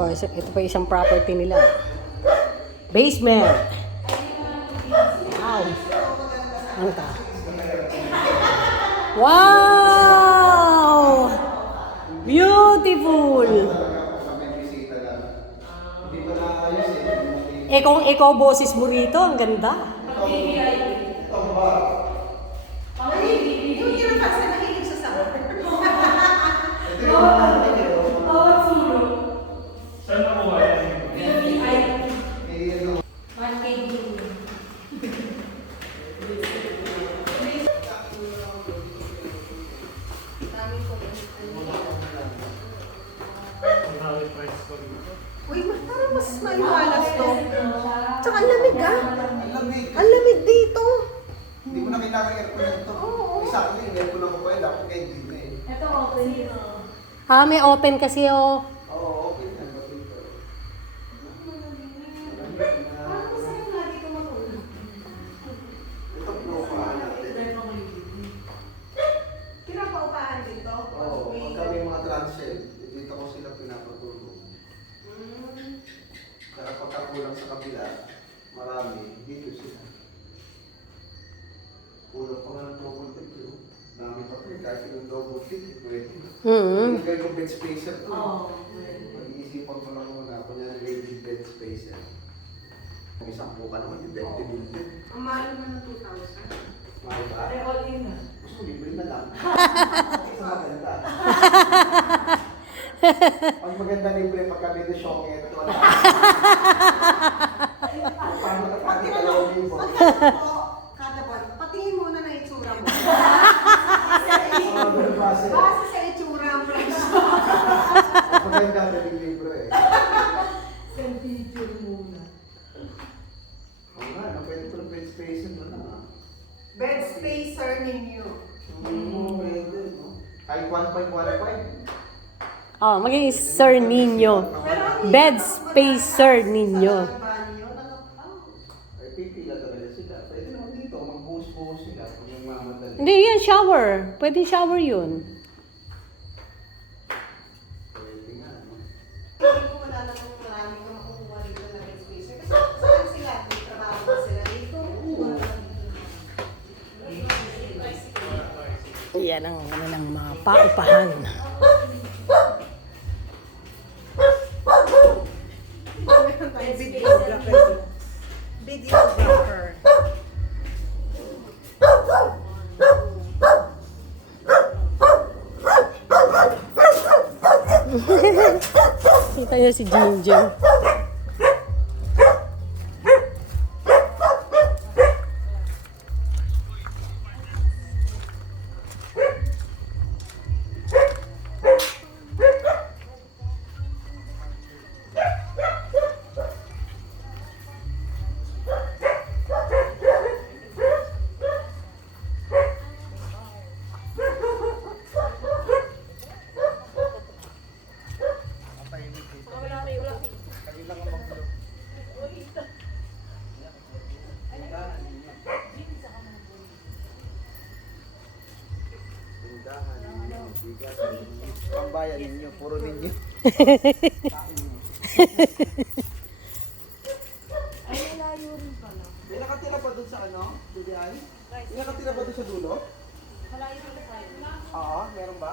Oh, ito pa isang property nila. Basement. Wow. Ano ta? Wow! Beautiful! Kung ikaw boses mo rito, ang ganda. Yung kinapas na nahilig sa summer. Saan ako ba yan? Uy, parang mas maliwalas to. Tsaka ang lamig Ang lamig dito. Hindi ko na kailangan aircon nito. Isa ko yung aircon ako pa yun. Dapat kayo hindi na eh. Ito open. May open kasi oh. Oo, okay na. Okay na. Parang masarap lagi ito matulog. Ito propahan natin. Pinapaupahan dito. Oo, pag kami mga transient, dito ko sila pinapatulog. Kaya pagkakulang sa kabila, marami, dito sila. Kulang pa nga ng double bed yun. Dami pa rin, kahit yung double bed, pwede. Yung ganyung bed spacer to. Pag-iisipan ko lang muna, kunya lady bed spacer. May 10 ka naman yung bed bed. Ang mahal naman ng 2,000. Mahal ba? all in na. Gusto libre na lang. Isa maganda. Pag maganda libre, pagka dito shock ito. Paano ka pati ka lang libo? Kada buwan, patingin muna na itsura mo. Base. Base sa itsura ang presyo. Pag maganda, daling libre eh. Send picture muna. Oo nga, pwede ko bed spacer na lang ah. Bed spacer ninyo. Pwede, no? Kahit 1.15. Oh, maging sir ninyo. Bed spacer ninyo. Ay, pipila talaga sila. Pwede naman dito, mag-buhos-buhos sila kung yung mamadali. Hindi, yan shower. Pwede shower yun. Pwede nga, no? Hindi ko wala namang marami ka makukuha dito na bed spacer. Kasi saan sila? May trabaho ba sila dito? Yan ang ng mga paupahan. Meron tayong videographer. Videographer. Kita niyo si Ginger. Pambayan ninyo, puro ninyo. May nakatira pa doon sa ano? Julian? May nakatira pa doon sa dulo? Oo, meron ba?